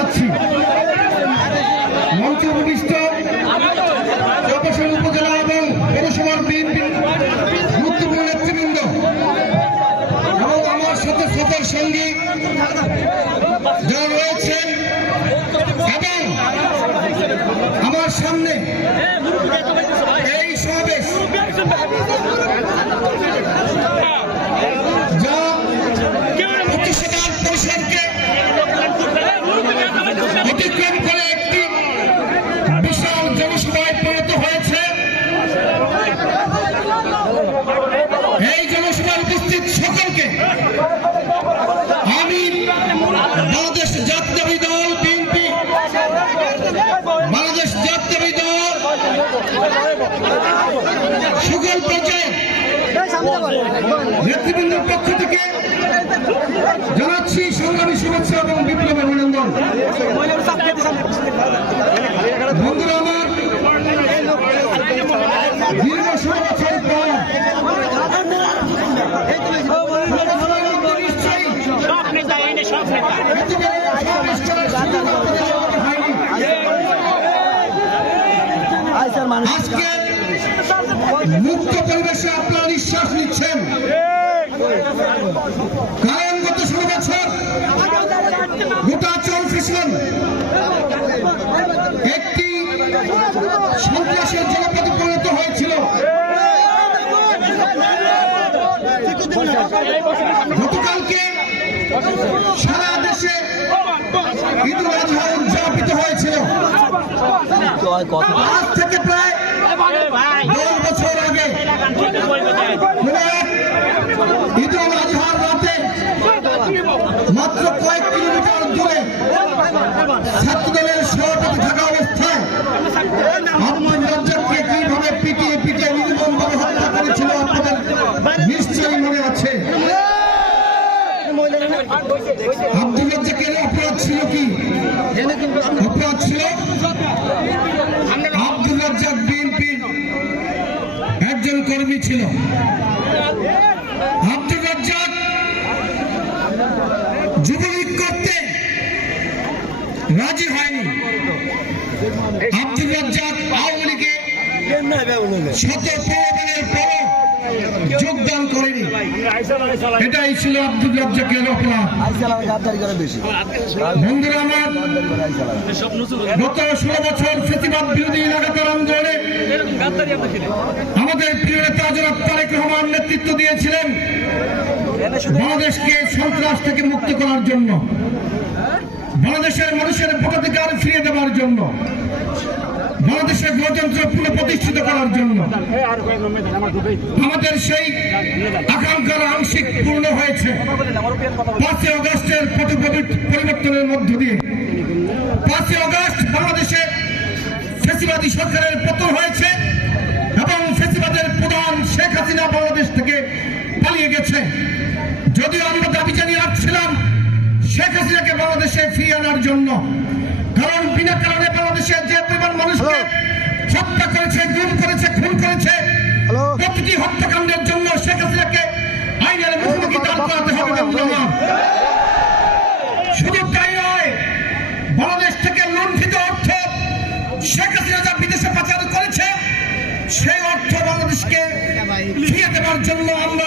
যাচ্ছি। মঞ্চ প্রতিষ্ঠা নেতৃবৃন্দের পক্ষ থেকে জানাচ্ছি সংগ্রামী শুভেচ্ছা এবং বিপ্লব অভিনন্দন। বন্ধুরা আমার, দীর্ঘ মুক্ত পরিবেশে আপনারা নিঃশ্বাস নিচ্ছেন কারণ গত ষোলো বছর গোটা চলছে ছিলেন একটি সন্ত্রাসের জনপদে পরিণত হয়েছিল গতকালকে সারা দেশে ঈদুল আজহা উদযাপিত হয়েছিল আজ থেকে প্রায় ভাই বছর আগে ঈদুল আজহার রাতে মাত্র কয়েক কিলোমিটার দূরে ছাত্রদলের সভাপতি থাকা অবস্থায় রাজ্জাককে কীভাবে পিটিয়ে পিটিয়ে নির্মম ভাবে হত্যা করেছিল আপনাদের নিশ্চয়ই মনে আছে? আব্দুল রাজ্জাকের অপরাধ ছিল কি অপরাধ ছিল আব্দুল রাজ্জাক বিএনপির একজন কর্মী ছিল। যুবলীগ করতে রাজি হয়নি। আব্দুল রাজ্জাক আওয়ামী লীগে বন্ধুরা আমার গত ষোলো বছর ফেসিবাদ বিরোধী লাগাতার আন্দোলনে আমাদের প্রিয় নেতা জনাব তারেক রহমান নেতৃত্ব দিয়েছিলেন বাংলাদেশকে সন্ত্রাস থেকে মুক্ত করার জন্য বাংলাদেশের মানুষের ভোটাধিকার ফিরিয়ে দেওয়ার জন্য বাংলাদেশের গণতন্ত্র পুনঃপ্রতিষ্ঠিত করার জন্য। আমাদের সেই আকাঙ্ক্ষার আংশিক পূর্ণ হয়েছে। পাঁচই অগস্টের পরিবর্তনের মধ্য দিয়ে। পাঁচই অগস্ট বাংলাদেশে ফেসিবাদী সরকারের পতন হয়েছে এবং ফেসিবাদের প্রধান শেখ হাসিনা বাংলাদেশ পালিয়ে যদিও আমরা দাবি জানিয়ে রাখছিলাম শেখ হাসিনাকে বাংলাদেশে ফিরিয়ে আনার জন্য। কারণ বিনা কারণে বাংলাদেশে যে পরিমাণ মানুষকে হত্যা করেছে গুম করেছে খুন করেছে প্রতিটি হত্যাকাণ্ডের জন্য শেখ হাসিনাকে আইনের মুখোমুখি দাঁড় করাতে হবে শুধু তাই নয় বাংলাদেশ থেকে লুণ্ঠিত অর্থ শেখ হাসিনা যা বিদেশে পাচার করেছে সেই অর্থ বাংলাদেশকে ফিরিয়ে দেওয়ার জন্য আমরা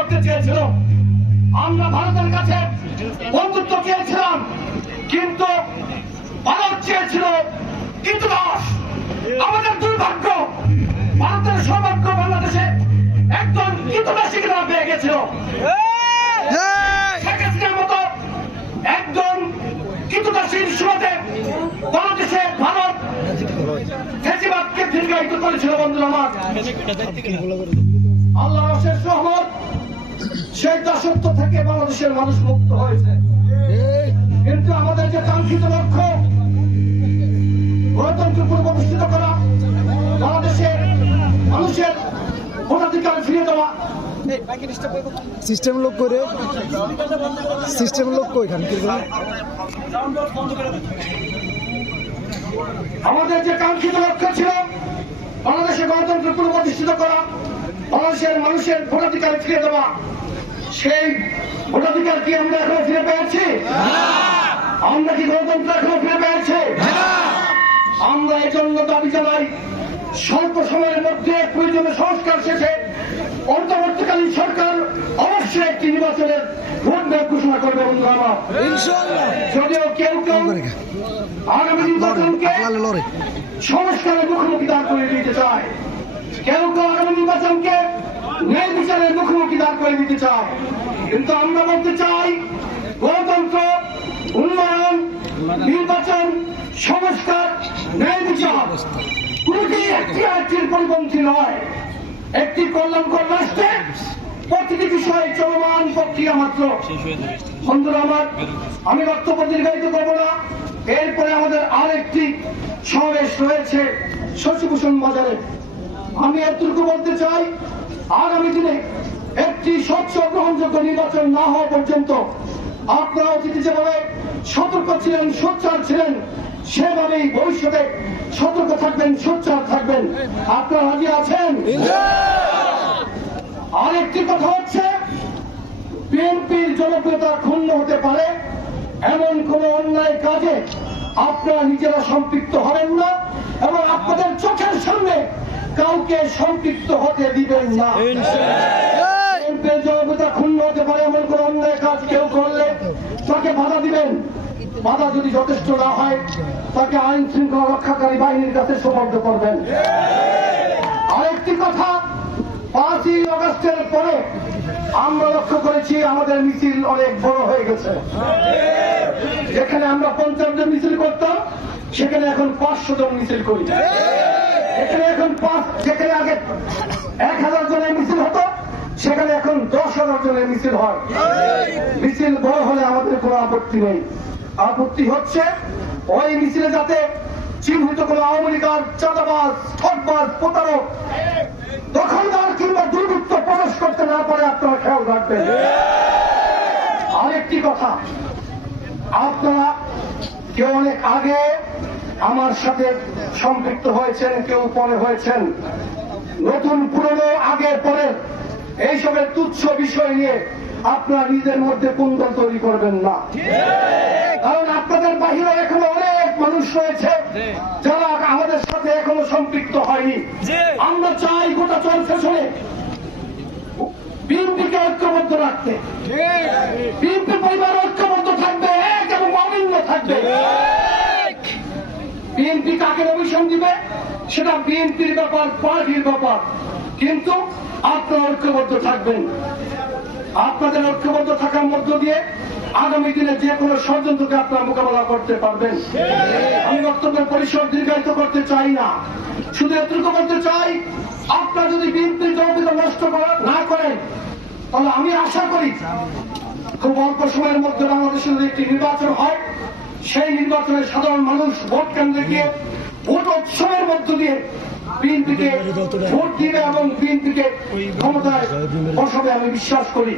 করতে চেয়েছিল। আমরা ভারতের কাছে বন্ধুত্ব চেয়েছিলাম কিন্তু ভারত চেয়েছিল কিন্তু আমাদের দুর্ভাগ্য ভারতের সৌভাগ্য বাংলাদেশে একজন কীটনাশিক নাম পেয়ে গেছিল। শেখ হাসিনার মতো একজন কীটনাশীর সুবাদে বাংলাদেশে ভারত ফেসিবাদকে দীর্ঘায়িত করেছে করেছিল বন্ধুরা আমার। আল্লাহ শেষ রহমত। সেই দাসত্ব থেকে বাংলাদেশের মানুষ মুক্ত হয়েছে। কিন্তু আমাদের যে কাঙ্ক্ষিত লক্ষ্য গণতন্ত্র পুনঃপ্রতিষ্ঠিত করা বাংলাদেশের মানুষের ভোটাধিকার ফিরিয়ে দেওয়া। সিস্টেম লোক করে সিস্টেম লোক কই আমাদের যে কাঙ্ক্ষিত লক্ষ্য ছিল বাংলাদেশের গণতন্ত্র পুনঃপ্রতিষ্ঠিত করা বাংলাদেশের মানুষের ভোটাধিকার ফিরে দেওয়া। সেই ভোটাধিকার কি আমরা এখনও ফিরে পেয়েছি? আমরা কি গণতন্ত্র এখনও ফিরে পেয়েছি? আমরা এই জন্য দাবি জানাই স্বল্প সময়ের মধ্যে প্রয়োজনীয় সংস্কার শেষে অন্তর্বর্তীকালীন সরকার অবশ্যই একটি নির্বাচনের ব্যাগ ঘোষণা করবে বন্ধুরা আমার। যদিও কেউ কেউ আগামী নির্বাচনকে সংস্কারের মুখোমুখি দাঁড় করে দিতে চায়। কেউ কেউ আগামী নির্বাচনকে ন্যায় মুখোমুখি দাঁড় করে দিতে চায় কিন্তু আমরা বলতে চাই, গণতন্ত্র, উন্নয়ন, নির্বাচন, সংস্কার ন্যায় বিচার। কোনটি একটি পরিপন্থী নয়? একটি কল্যাণকর রাষ্ট্রে প্রতিটি বিষয়ে চলমান প্রক্রিয়া মাত্র। আমার, আমি বক্তব্য দীর্ঘায়িত করব না। এরপরে আমাদের আরেকটি সমাবেশ রয়েছে শশীভূষণ বাজারে। আমি এতটুকু বলতে চাই আগামী দিনে একটি স্বচ্ছ গ্রহণযোগ্য নির্বাচন না হওয়া পর্যন্ত আপনারা অতীতে যেভাবে সতর্ক ছিলেন সোচ্চার ছিলেন সেভাবেই ভবিষ্যতে সতর্ক থাকবেন সোচ্চার থাকবেন। আপনারা রাজি আছেন? আরেকটি কথা হচ্ছে বিএনপির জনপ্রিয়তা ক্ষুণ্ণ হতে পারে এমন কোন অন্যায় কাজে আপনারা নিজেরা সম্পৃক্ত হবেন না এবং আপনাদের চোখের সামনে কাউকে সম্পৃক্ত হতে দিবেন না। জনপ্রিয়তা ক্ষুণ্ণ হতে পারে এমন কোন অন্যায় কাজ কেউ করলে তাকে বাধা দিবেন। বাধা যদি যথেষ্ট না হয় তাকে আইন শৃঙ্খলা রক্ষাকারী বাহিনীর কাছে সোপর্দ করবেন। আরেকটি কথা পাঁচই আগস্টের পরে আমরা লক্ষ্য করেছি আমাদের মিছিল অনেক বড় হয়ে গেছে। যেখানে আমরা পঞ্চাশ জন মিছিল করতাম সেখানে এখন পাঁচশো জন মিছিল করি। এখানে এখন পাঁচ যেখানে আগে এক হাজার জনের মিছিল হতো, সেখানে এখন দশ হাজার জনের মিছিল হয়। মিছিল বড় হলে আমাদের কোনো আপত্তি নেই। আপত্তি হচ্ছে ওই মিছিলে যাতে চিহ্নিত কোনো আওয়ামী লীগার চাঁদাবাজ ঠকবাজ প্রতারক, দখলদার কিংবা দুর্বৃত্ত প্রবেশ করতে না পারে আপনারা খেয়াল রাখবেন। আরেকটি কথা, আপনারা কেউ অনেক আগে আমার সাথে সম্পৃক্ত হয়েছেন কেউ পরে হয়েছেন। নতুন পুরনো আগের পরে এইসবের তুচ্ছ বিষয় নিয়ে আপনারা নিজের মধ্যে কুন্দল তৈরি করবেন না। কারণ আপনাদের বাহিরে এখনও অনেক মানুষ রয়েছে যারা আমাদের সাথে এখনও সম্পৃক্ত হয়নি। আমরা চাই গোটা চলছে ফেশনে বিএনপিকে ঐক্যবদ্ধ রাখতে। বিএনপি বিএনপি কাকে অভিশন দিবে? সেটা বিএনপির ব্যাপার, পার্টির ব্যাপার। কিন্তু আপনারা ঐক্যবদ্ধ থাকবেন। আপনাদের ঐক্যবদ্ধ থাকার মধ্য দিয়ে আগামী দিনে যে কোনো ষড়যন্ত্রকে আপনারা মোকাবেলা করতে পারবেন। আমি বক্তব্যের পরিসর দীর্ঘায়িত করতে চাই না। শুধু এতটুকু বলতে চাই, আপনারা যদি বিএনপির জনপ্রিয়তা নষ্ট না করেন, তাহলে আমি আশা করি খুব অল্প সময়ের মধ্যে বাংলাদেশে যদি একটি নির্বাচন হয় সেই নির্বাচনে সাধারণ মানুষ ভোট কেন্দ্রে গিয়ে ভোট উৎসবের মধ্য দিয়ে বিএনপিকে ভোট দিবে এবং বিএনপিকে ক্ষমতায় বসাবে আমি বিশ্বাস করি।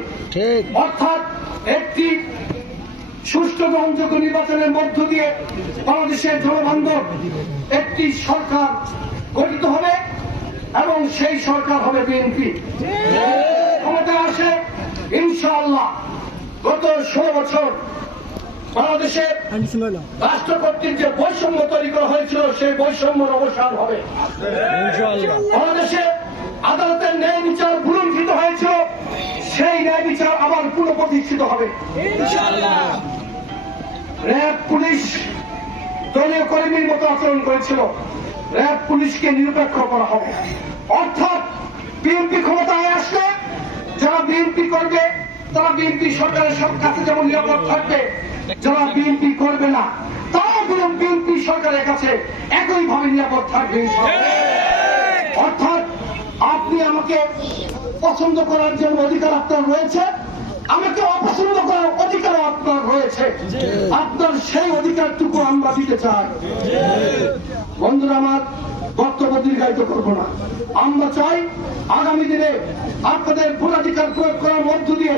অর্থাৎ একটি সুষ্ঠু গ্রহণযোগ্য নির্বাচনের মধ্য দিয়ে বাংলাদেশের জনবান্ধব একটি সরকার গঠিত হবে এবং সেই সরকার হবে বিএনপি। ক্ষমতায় আসে ইনশাআল্লাহ গত ষোলো বছর বাংলাদেশে রাষ্ট্র কর্তৃক যে বৈষম্য তৈরি করা হয়েছিল সেই বৈষম্যের অবসান হবে। বাংলাদেশে আদালতের ন্যায় বিচার ভুলুণ্ঠিত হয়েছিল সেই ন্যায় বিচার আবার পুনঃপ্রতিষ্ঠিত হবে। র্যাব পুলিশ দলীয় কর্মীর মতো আচরণ করেছিল। র্যাব পুলিশকে নিরপেক্ষ করা হবে। অর্থাৎ বিএনপি ক্ষমতায় আসলে যারা বিএনপি করবে তারা বিএনপি সরকারের সব কাছে যেমন নিরাপদ থাকবে যারা বিএনপি করবে না তারাও বিএনপি সরকারের কাছে একইভাবে নিরাপদ থাকবে অর্থাৎ আপনি আমাকে পছন্দ করার জন্য অধিকার আপনার রয়েছে আমাকে অপছন্দ করার অধিকার আপনার রয়েছে। আপনার সেই অধিকারটুকু আমরা দিতে চাই। বন্ধুরা আমার বক্তব্য দীর্ঘায়িত করব না। আমরা চাই আগামী দিনে আপনাদের ভোটাধিকার প্রয়োগ করার মধ্য দিয়ে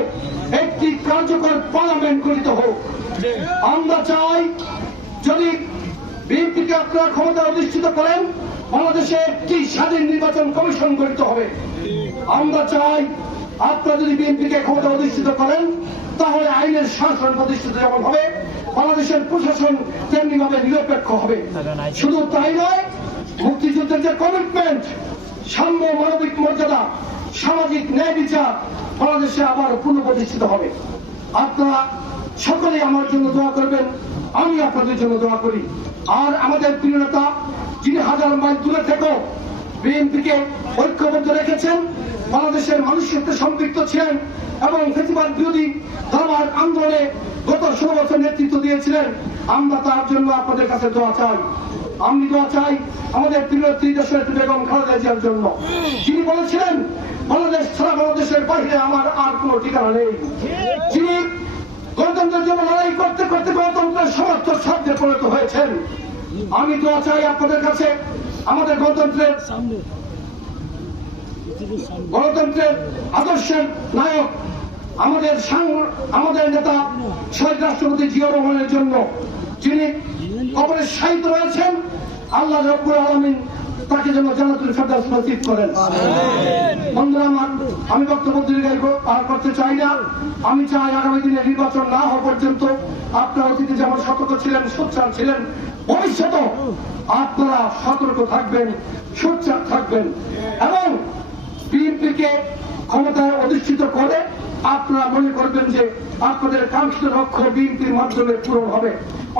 একটি কার্যকর পার্লামেন্ট গঠিত হোক। আমরা চাই যদি বিএনপিকে আপনারা ক্ষমতা অধিষ্ঠিত করেন, বাংলাদেশে একটি স্বাধীন নির্বাচন কমিশন গঠিত হবে। আমরা চাই আপনারা যদি বিএনপিকে ক্ষমতা অধিষ্ঠিত করেন, তাহলে আইনের শাসন প্রতিষ্ঠিত যেমন হবে, বাংলাদেশের প্রশাসন তেমনি ভাবে নিরপেক্ষ হবে। শুধু তাই নয়, মুক্তিযুদ্ধের যে কমিটমেন্ট সাম্য মানবিক মর্যাদা, সামাজিক ন্যায় বিচার, বাংলাদেশে আবার পুনঃপ্রতিষ্ঠিত হবে। আপনারা সকলেই আমার জন্য দোয়া করবেন। আমি আপনাদের জন্য দোয়া করি। আর আমাদের প্রিয় নেতা, যিনি হাজার মাইল দূরে থেকেও বিএনপিকে ঐক্যবদ্ধ রেখেছেন, বাংলাদেশের মানুষের সাথে সম্পৃক্ত ছিলেন এবং ফেসিবাদ বিরোধী ধর্মার আন্দোলনে গত ষোলো বছর নেতৃত্ব দিয়েছিলেন, আমরা তার জন্য আপনাদের কাছে দোয়া চাই। আমি দোয়া চাই আমাদের প্রিয় ত্রিদেশের বেগম খালেদা জিয়ার জন্য। যিনি বলেছিলেন, বাংলাদেশ ছাড়া বাংলাদেশের বাইরে আমার আর কোনো ঠিকানা নেই। যিনি গণতন্ত্রের জন্য লড়াই করতে করতে গণতন্ত্রের সমর্থ শব্দে পরিণত হয়েছেন। আমি দোয়া চাই আপনাদের কাছে, আমাদের গণতন্ত্রের গণতন্ত্রের আদর্শের নায়ক, আমাদের আমাদের নেতা শহীদ রাষ্ট্রপতি জিয়া রহমানের জন্য, যিনি কবরের সাহিত্য রয়েছেন। আল্লাহ রব্বুল আলমিন তাকে যেন জানাতুল ফেরদাউস নসিব করেন। বন্ধুরা আমার আমি বক্তব্য দীর্ঘায়িত আর করতে চাই না। আমি চাই আগামী দিনে নির্বাচন না হওয়া পর্যন্ত আপনারা অতীতে যেমন সতর্ক ছিলেন সোচ্চার ছিলেন ভবিষ্যতে আপনারা সতর্ক থাকবেন সোচ্চার থাকবেন। এবং বিএনপিকে ক্ষমতায় অধিষ্ঠিত করে আপনারা মনে করবেন যে আপনাদের কাঙ্ক্ষিত লক্ষ্য বিএনপির মাধ্যমে পূরণ হবে।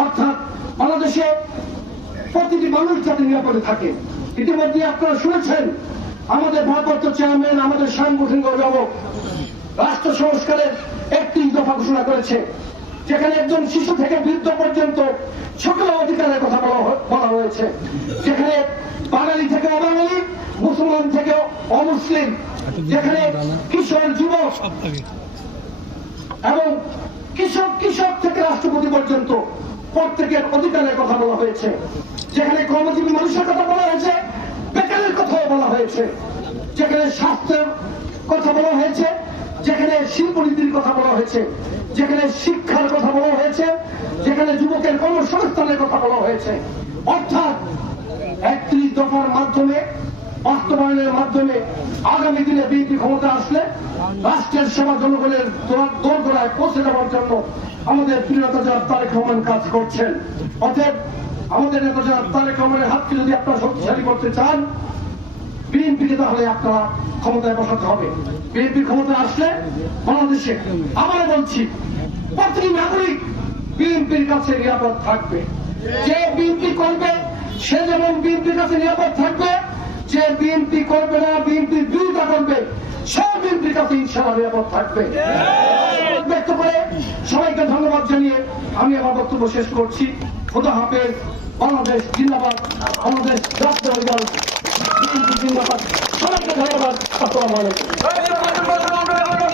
অর্থাৎ বাংলাদেশে প্রতিটি মানুষ যাতে নিরাপদে থাকে। ইতিমধ্যে আপনারা শুনেছেন, আমাদের ভারপ্রাপ্ত চেয়ারম্যান আমাদের সাংগঠনিক অভিভাবক রাষ্ট্র সংস্কারের একত্রিশ দফা ঘোষণা করেছে, যেখানে একজন শিশু থেকে বৃদ্ধ পর্যন্ত সকল অধিকারের কথা বলা হয়েছে। যেখানে বাঙালি থেকে অবাঙালি, মুসলমান থেকে অমুসলিম, যেখানে কিশোর যুবক এবং কৃষক কৃষক থেকে রাষ্ট্রপতি পর্যন্ত প্রত্যেকের অধিকারের কথা বলা হয়েছে। যেখানে কর্মজীবী মানুষের কথা বলা হয়েছে বলা হয়েছে। যেখানে স্বাস্থ্যের কথা বলা হয়েছে, যেখানে শিল্পনীতির কথা বলা হয়েছে, যেখানে শিক্ষার কথা বলা হয়েছে, যেখানে যুবকের কর্মসংস্থানের কথা বলা হয়েছে। অর্থাৎ একত্রিশ দফার মাধ্যমে, বাস্তবায়নের মাধ্যমে আগামী দিনে বিএনপি ক্ষমতা আসলে রাষ্ট্রের সেবা জনগণের দোরগোড়ায় পৌঁছে যাওয়ার জন্য আমাদের প্রিয় যারা তারেক রহমান কাজ করছেন। অতএব আমাদের নেতা যারা তারেক রহমানের হাতকে যদি আপনারা শক্তিশালী করতে চান বিএনপিকে তাহলে আপনারা ক্ষমতায় বসাতে হবে। বিএনপি ক্ষমতায় আসলে বাংলাদেশে আবার বলছি, প্রতিটি নাগরিক বিএনপির কাছে নিরাপদ থাকবে। যে বিএনপি করবে, সে যেমন বিএনপির কাছে নিরাপদ থাকবে, যে বিএনপি করবে না বিএনপির বিরোধিতা করবে সে বিএনপির কাছে ইনশাআল্লাহ নিরাপদ থাকবে। ব্যক্ত করে সবাইকে ধন্যবাদ জানিয়ে আমি আমার বক্তব্য শেষ করছি। খোদা হাফেজ, বাংলাদেশ জিন্দাবাদ, বাংলাদেশ জাতীয় দল বিএনপি জিন্দাবাদ সবাইকে ধন্যবাদ আসসালামু আলাইকুম